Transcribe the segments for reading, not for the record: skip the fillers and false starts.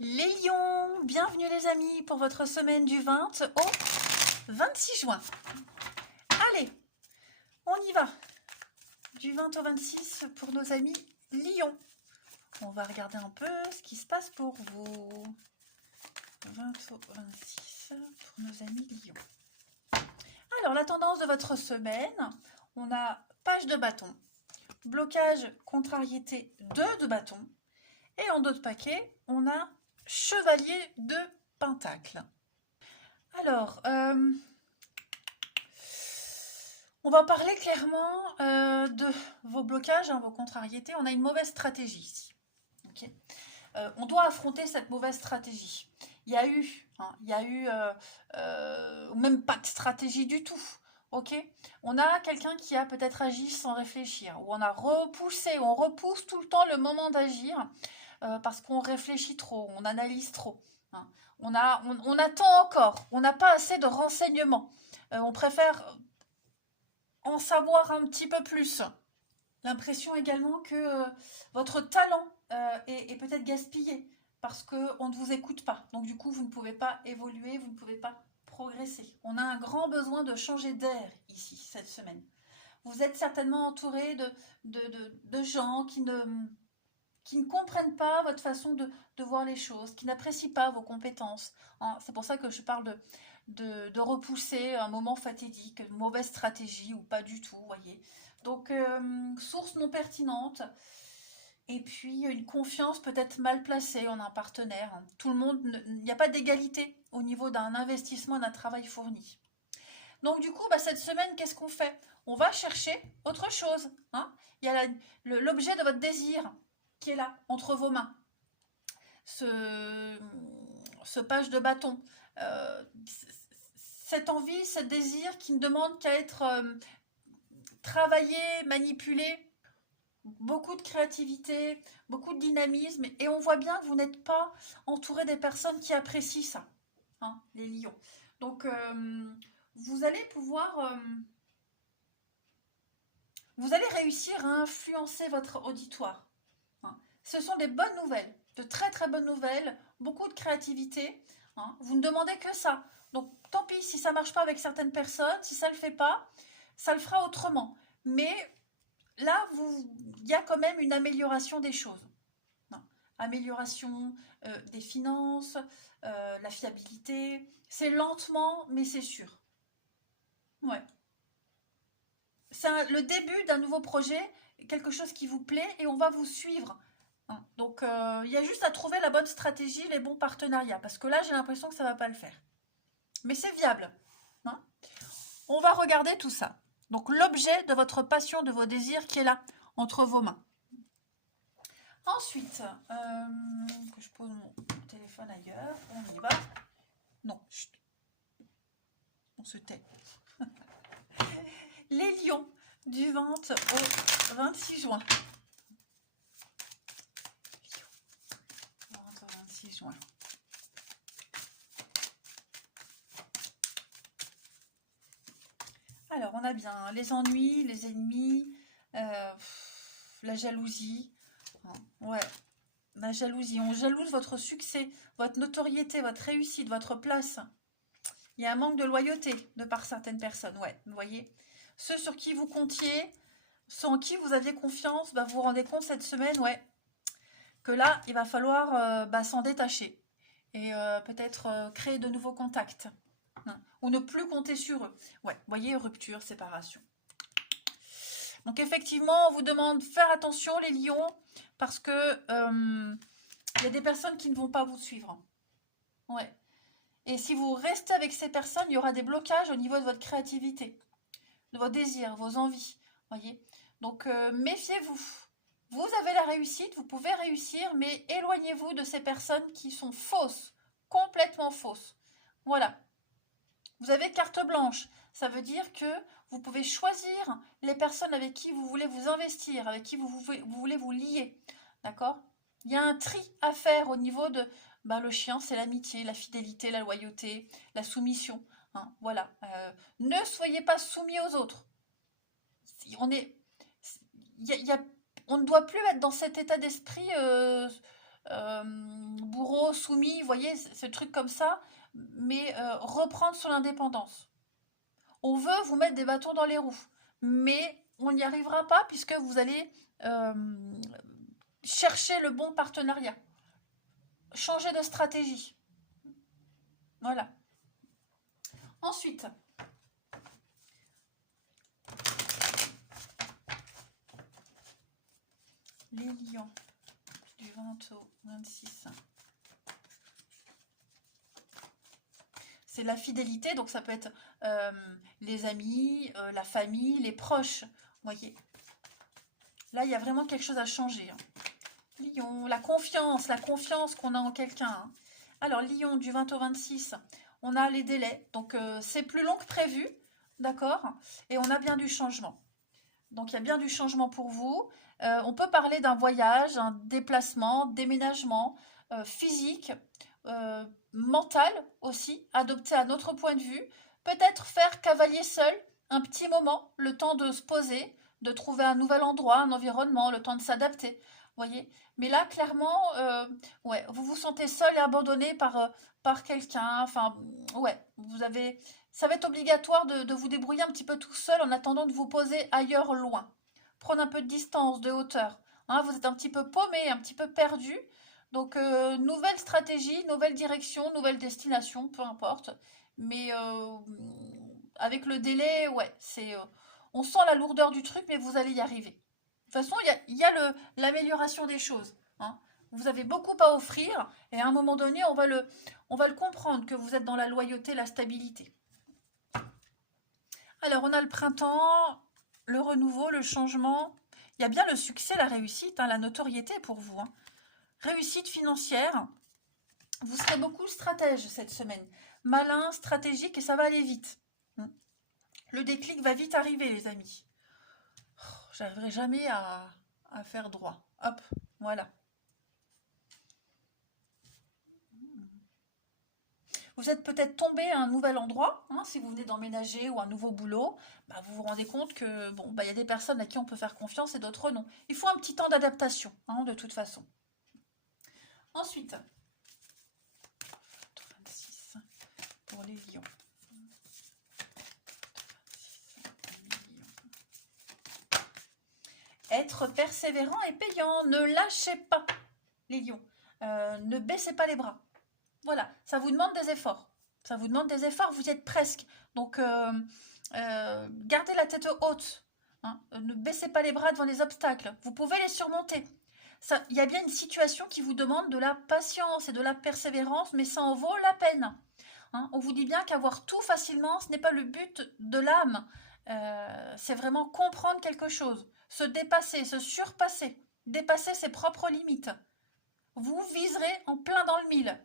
Les lions, bienvenue les amis pour votre semaine du 20 au 26 juin. Allez, on y va. Du 20 au 26 pour nos amis lions. On va regarder un peu ce qui se passe pour vous. 20 au 26 pour nos amis lions. Alors, la tendance de votre semaine, on a page de bâton, blocage, contrariété, 2 de bâton. Et en dos de paquet, on a chevalier de pentacle. Alors, on va parler clairement de vos blocages, vos contrariétés. On a une mauvaise stratégie ici. Okay, on doit affronter cette mauvaise stratégie. Il y a eu même pas de stratégie du tout. Ok, on a quelqu'un qui a peut-être agi sans réfléchir, ou on a repoussé, on repousse tout le temps le moment d'agir parce qu'on réfléchit trop, on analyse trop. Hein. On attend encore, on n'a pas assez de renseignements. On préfère en savoir un petit peu plus. L'impression également que votre talent est peut-être gaspillé parce qu'on ne vous écoute pas. Donc du coup, vous ne pouvez pas évoluer, vous ne pouvez pas progresser. On a un grand besoin de changer d'air ici, cette semaine. Vous êtes certainement entouré de gens qui ne comprennent pas votre façon de voir les choses, qui n'apprécient pas vos compétences. Hein. C'est pour ça que je parle de repousser un moment fatidique, une mauvaise stratégie ou pas du tout, voyez. Donc, source non pertinente, et puis une confiance peut-être mal placée en un partenaire. Tout le monde, il n'y a pas d'égalité au niveau d'un investissement, d'un travail fourni. Donc du coup, cette semaine, qu'est-ce qu'on fait? On va chercher autre chose. Hein. Il y a l'objet de votre désir qui est là, entre vos mains. Ce page de bâton. Cette envie, ce désir qui ne demande qu'à être travaillé, manipulé. Beaucoup de créativité, beaucoup de dynamisme. Et on voit bien que vous n'êtes pas entouré des personnes qui apprécient ça. Hein, les lions. Donc, vous allez pouvoir... vous allez réussir à influencer votre auditoire. Hein. Ce sont des bonnes nouvelles, de très très bonnes nouvelles, beaucoup de créativité. Hein. Vous ne demandez que ça. Donc tant pis si ça ne marche pas avec certaines personnes, si ça ne le fait pas, ça le fera autrement. Mais là, il y a quand même une amélioration des choses. Hein. Amélioration des finances, la fiabilité. C'est lentement, mais c'est sûr. Ouais. C'est le début d'un nouveau projet, quelque chose qui vous plaît et on va vous suivre. Hein. Donc, il y a juste à trouver la bonne stratégie, les bons partenariats. Parce que là, j'ai l'impression que ça ne va pas le faire. Mais c'est viable. Hein. On va regarder tout ça. Donc, l'objet de votre passion, de vos désirs qui est là, entre vos mains. Ensuite, que je pose mon téléphone ailleurs. On y va. Non, chut. On se tait. Les lions du 20 au 26 juin. Juin. Alors, on a bien les ennuis, les ennemis, la jalousie. Ouais, la jalousie. On jalouse votre succès, votre notoriété, votre réussite, votre place. Il y a un manque de loyauté de par certaines personnes, ouais, vous voyez. Ceux sur qui vous comptiez, ceux en qui vous aviez confiance, vous vous rendez compte cette semaine, ouais, que là, il va falloir s'en détacher et peut-être créer de nouveaux contacts. Hein, ou ne plus compter sur eux. Ouais, vous voyez, rupture, séparation. Donc effectivement, on vous demande de faire attention les lions, parce que y a des personnes qui ne vont pas vous suivre. Ouais. Et si vous restez avec ces personnes, il y aura des blocages au niveau de votre créativité, de vos désirs, vos envies. Voyez. Donc méfiez-vous. Vous avez la réussite, vous pouvez réussir, mais éloignez-vous de ces personnes qui sont fausses, complètement fausses. Voilà. Vous avez carte blanche. Ça veut dire que vous pouvez choisir les personnes avec qui vous voulez vous investir, avec qui vous voulez vous lier. D'accord? Il y a un tri à faire au niveau de... le chien, c'est l'amitié, la fidélité, la loyauté, la soumission. Hein, voilà. Ne soyez pas soumis aux autres. On est... on ne doit plus être dans cet état d'esprit bourreau, trop soumis, vous voyez, ce truc comme ça, mais reprendre son indépendance. On veut vous mettre des bâtons dans les roues, mais on n'y arrivera pas puisque vous allez chercher le bon partenariat. Changer de stratégie. Voilà. Ensuite, les lions du 20 au 26. C'est la fidélité, donc ça peut être les amis, la famille, les proches. Vous voyez. Là, il y a vraiment quelque chose à changer. Hein. Lion, la confiance qu'on a en quelqu'un. Hein. Alors, Lion, du 20 au 26, on a les délais. Donc, c'est plus long que prévu, d'accord? Et on a bien du changement. Donc, il y a bien du changement pour vous. On peut parler d'un voyage, un déplacement, déménagement physique, mental aussi, adopté à notre point de vue. Peut-être faire cavalier seul un petit moment, le temps de se poser, de trouver un nouvel endroit, un environnement, le temps de s'adapter. Voyez. Mais là, clairement, ouais, vous vous sentez seul et abandonné par quelqu'un. Enfin, ouais, ça va être obligatoire de vous débrouiller un petit peu tout seul en attendant de vous poser ailleurs, loin. Prendre un peu de distance, de hauteur. Hein, vous êtes un petit peu paumé, un petit peu perdu. Donc, nouvelle stratégie, nouvelle direction, nouvelle destination, peu importe. Mais avec le délai, ouais, on sent la lourdeur du truc, mais vous allez y arriver. De toute façon, il y a l'amélioration des choses. Hein. Vous avez beaucoup à offrir et à un moment donné, on va le comprendre que vous êtes dans la loyauté, la stabilité. Alors, on a le printemps, le renouveau, le changement. Il y a bien le succès, la réussite, hein, la notoriété pour vous. Hein. Réussite financière. Vous serez beaucoup stratège cette semaine. Malin, stratégique et ça va aller vite. Le déclic va vite arriver, les amis. J'arriverai jamais à faire droit. Hop, voilà. Vous êtes peut-être tombé à un nouvel endroit, hein, si vous venez d'emménager ou un nouveau boulot, bah, vous vous rendez compte que bon, bah, y a des personnes à qui on peut faire confiance et d'autres non. Il faut un petit temps d'adaptation, hein, de toute façon. Ensuite, 26 pour les lions. Être persévérant et payant, ne lâchez pas les lions, ne baissez pas les bras. Voilà, ça vous demande des efforts. Ça vous demande des efforts, vous y êtes presque. Donc, gardez la tête haute. Hein. Ne baissez pas les bras devant les obstacles. Vous pouvez les surmonter. Il y a bien une situation qui vous demande de la patience et de la persévérance, mais ça en vaut la peine. Hein. On vous dit bien qu'avoir tout facilement, ce n'est pas le but de l'âme. C'est vraiment comprendre quelque chose, se dépasser, se surpasser, dépasser ses propres limites. Vous viserez en plein dans le mille.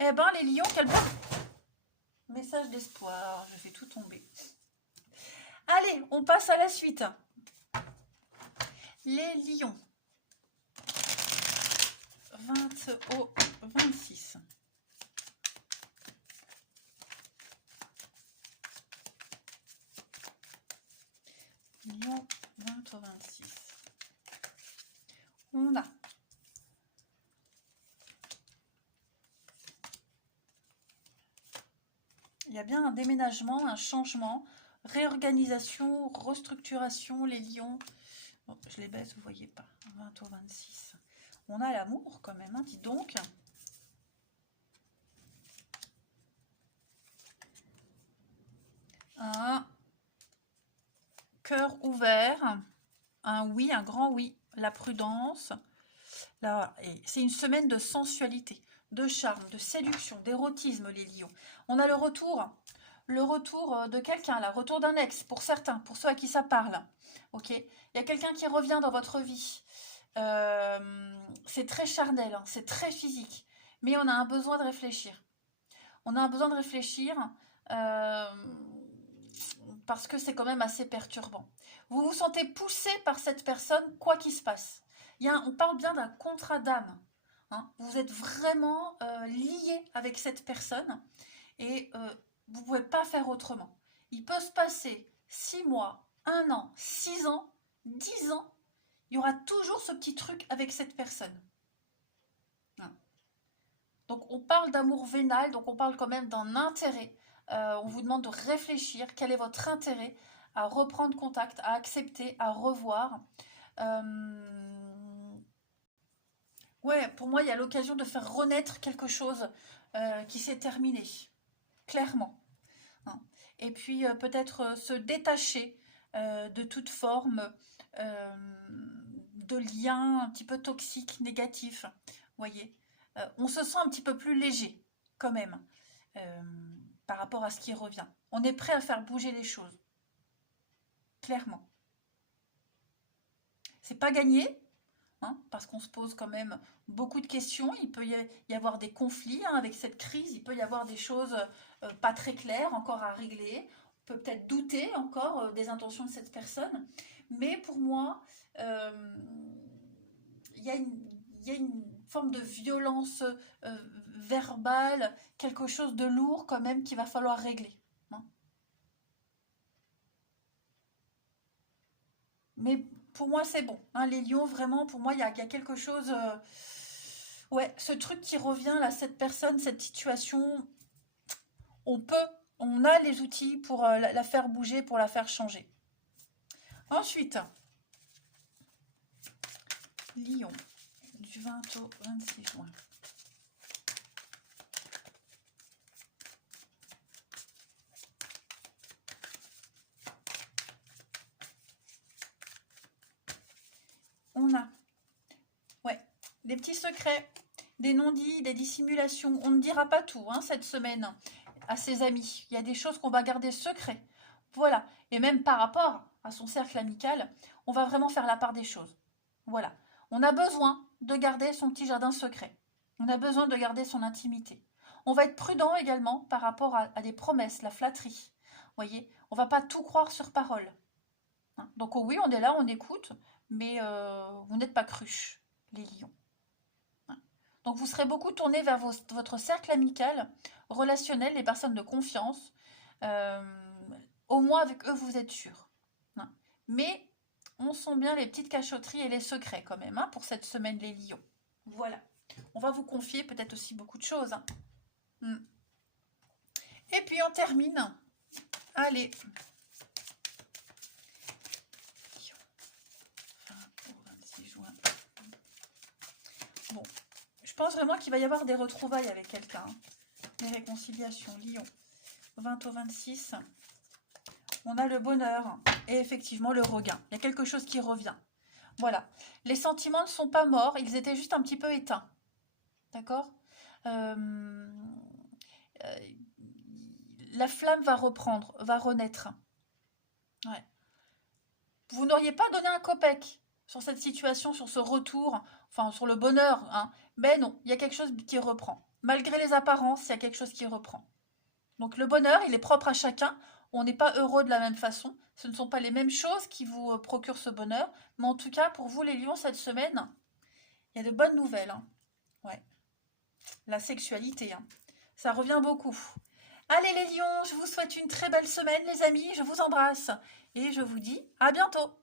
Eh ben, les lions, quel beau message d'espoir. Je fais tout tomber. Allez, on passe à la suite. Les lions. 20 au 26. Lion, 20 au 26. On a il y a bien un déménagement, un changement, réorganisation, restructuration, les lions. Bon, je les baisse, vous ne voyez pas. 20 au 26. On a l'amour quand même, hein, dis donc. Un cœur ouvert, un oui, un grand oui, la prudence. C'est une semaine de sensualité, de charme, de séduction, d'érotisme, les lions. On a le retour de quelqu'un, le retour d'un ex, pour certains, pour ceux à qui ça parle. Ok, il y a quelqu'un qui revient dans votre vie. C'est très charnel, hein, c'est très physique, mais on a un besoin de réfléchir. On a un besoin de réfléchir parce que c'est quand même assez perturbant. Vous vous sentez poussé par cette personne, quoi qu'il se passe. On parle bien d'un contrat d'âme. Hein. Vous êtes vraiment lié avec cette personne et vous ne pouvez pas faire autrement. Il peut se passer 6 mois, 1 an, 6 ans, 10 ans. Il y aura toujours ce petit truc avec cette personne. Hein. Donc on parle d'amour vénal, donc on parle quand même d'un intérêt. On vous demande de réfléchir, quel est votre intérêt à reprendre contact, à accepter, à revoir. Ouais, pour moi, il y a l'occasion de faire renaître quelque chose qui s'est terminé, clairement, hein. Et puis peut-être se détacher de toute forme euh, de lien un petit peu toxique, négatif. Voyez. On se sent un petit peu plus léger, quand même, euh, par rapport à ce qui revient. On est prêt à faire bouger les choses, clairement. C'est pas gagné, hein, parce qu'on se pose quand même beaucoup de questions. Il peut y avoir des conflits, hein, avec cette crise. Il peut y avoir des choses pas très claires encore à régler. On peut peut-être douter encore des intentions de cette personne. Mais pour moi, euh, il y a une, il y a une forme de violence verbale, quelque chose de lourd quand même qu'il va falloir régler, hein. Mais pour moi, c'est bon, hein, les lions, vraiment, pour moi, il y a quelque chose. Ouais, ce truc qui revient là, cette personne, cette situation, on peut, on a les outils pour la faire bouger, pour la faire changer. Ensuite, Lion, du 20 au 26 juin. On a, ouais, des petits secrets, des non-dits, des dissimulations. On ne dira pas tout, hein, cette semaine à ses amis. Il y a des choses qu'on va garder secrets. Voilà. Et même par rapport à son cercle amical, on va vraiment faire la part des choses. Voilà. On a besoin de garder son petit jardin secret. On a besoin de garder son intimité. On va être prudent également par rapport à des promesses, la flatterie. Vous voyez, on va pas tout croire sur parole, hein. Donc oui, on est là, on écoute, mais vous n'êtes pas cruches, les lions, hein. Donc vous serez beaucoup tourné vers votre cercle amical, relationnel, les personnes de confiance. Euh, Au moins avec eux, vous êtes sûr, hein. Mais on sent bien les petites cachotteries et les secrets quand même, hein, pour cette semaine, les lions. Voilà. On va vous confier peut-être aussi beaucoup de choses, hein. Mm. Et puis on termine. Allez. 20 au 26 juin. Bon, je pense vraiment qu'il va y avoir des retrouvailles avec quelqu'un, hein. Des réconciliations, lion. 20 au 26. On a le bonheur et effectivement le regain. Il y a quelque chose qui revient. Voilà. Les sentiments ne sont pas morts, ils étaient juste un petit peu éteints. D'accord. euh, euh, La flamme va reprendre, va renaître. Ouais. Vous n'auriez pas donné un copec sur cette situation, sur ce retour, enfin sur le bonheur, hein. Mais non, il y a quelque chose qui reprend. Malgré les apparences, il y a quelque chose qui reprend. Donc le bonheur, il est propre à chacun. On n'est pas heureux de la même façon. Ce ne sont pas les mêmes choses qui vous procurent ce bonheur. Mais en tout cas, pour vous les lions, cette semaine, il y a de bonnes nouvelles, hein. Ouais. La sexualité, hein. Ça revient beaucoup. Allez les lions, je vous souhaite une très belle semaine les amis. Je vous embrasse. Et je vous dis à bientôt.